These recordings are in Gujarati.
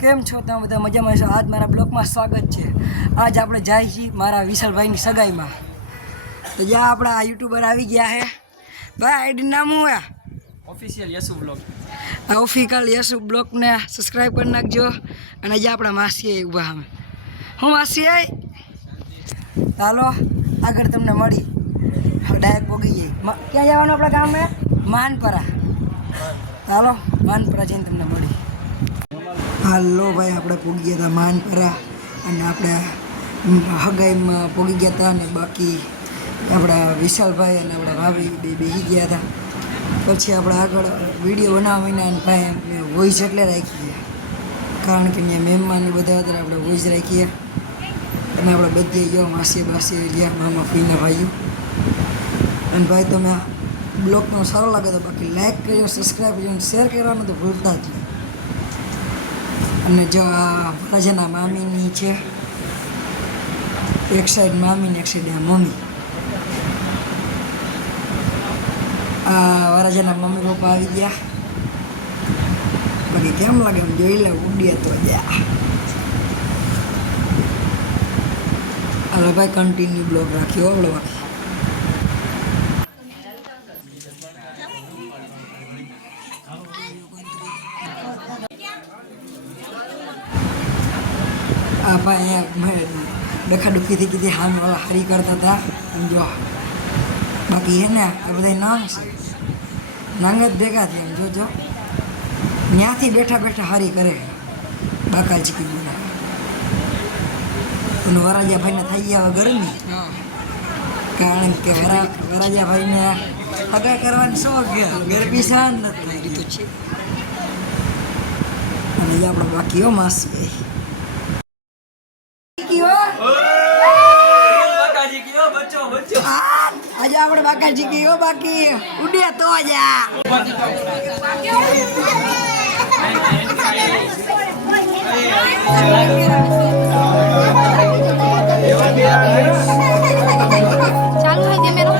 કેમ છો તમે બધા મજામાં છો? આજ મારા બ્લોગમાં સ્વાગત છે. આજ આપણે જાય છીએ મારા વિશાલભાઈની સગાઈમાં. તો જ્યાં આપણા યુટ્યુબર આવી ગયા છે. ભાઈ આઈડી નામ શું હે? Official Yasu blog. આ ઓફિશિયલ યસુ બ્લોગને સબસ્ક્રાઈબ કરી નાખજો. અને જ્યાં આપણા માસી ઊભા અમે હું માસી આઈ ચાલો આગળ તમને મળી ડાયરેક્ટ પોગી જઈ. ક્યાં જવાનું આપણા ગામે? માનપરા. ચાલો માનપરા જઈને તમને મળી. હાલો ભાઈ, આપણે પોગી ગયા હતા માનપરા અને આપણે હગાઈમાં પોગી ગયા હતા. અને બાકી આપણા વિશાલભાઈ અને આપણા ભાભી બે બેસી ગયા હતા. પછી આપણે આગળ વિડીયો બનાવીને અને ભાઈ વોઇસ એટલે રાખીએ, કારણ કે ત્યાં મહેમાન બધા હતા. આપણે વોઇસ રાખીએ અને આપણે બધે ગયો માસી બાસી ગયા, મામા ફીના ભાઈઓ. અને ભાઈ તમે બ્લોગનો સારો લાગે તો બાકી લાઈક કરજો, સબસ્ક્રાઈબ કરજો અને શેર કરવાનું તો ભૂલતા જ નહીં. અને જો આ વરરાજાના મામીની છે, એક સાઈડ મામી ને એક સાઈડ મમ્મી. આ વરરાજાના મમ્મી પપ્પા આવી ગયા. બાકી કેમ લાગે એમ જોઈ લે, ઉડીએ તો જા. હાલો ભાઈ, કન્ટિન્યુ બ્લોગ રાખ્યો આપણો. બાકી આ ભાઈ અહીંયા ડખાડુખી થઈ ગઈ હાલ વાળા હારી કરતા હતા. જો બાકી હે ને આ બધા નામ છે, નાંગ જ ભેગા થયા. એમ જોજો ત્યાંથી બેઠા બેઠા હારી કરે બાકા ચીકી બોલા. અને વરાજા ભાઈને થઈ ગયા ગરમી, કારણ કે વરાજા ભાઈને હગા કરવાની શોખ ગરમી સહન નથી થઈ તો છે. અને એ આપણો બાકી હો માસી આજે આપણે બાકાજી ગયો બાકી ઉડે તો જા. चालू है ये मेरा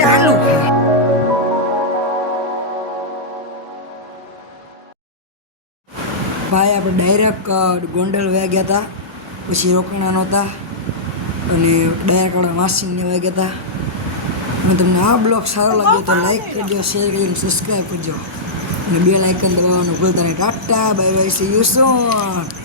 ચાલુ ભાઈ આપણે ડાયરેક્ટ ગોંડલ વયા ગયા હતા, પછી રોકાણા નહોતા અને ડાયરેક્ટ આપણા માસીને વયા ગયા હતા. અને તમને આ બ્લોગ સારો લાગ્યો તો લાઈક કરજો, શેર કરીને સબસ્ક્રાઈબ કરજો અને બે લાઇકન દબાવવાનું ભૂલતા નહીં. Tata bye bye, C you soon.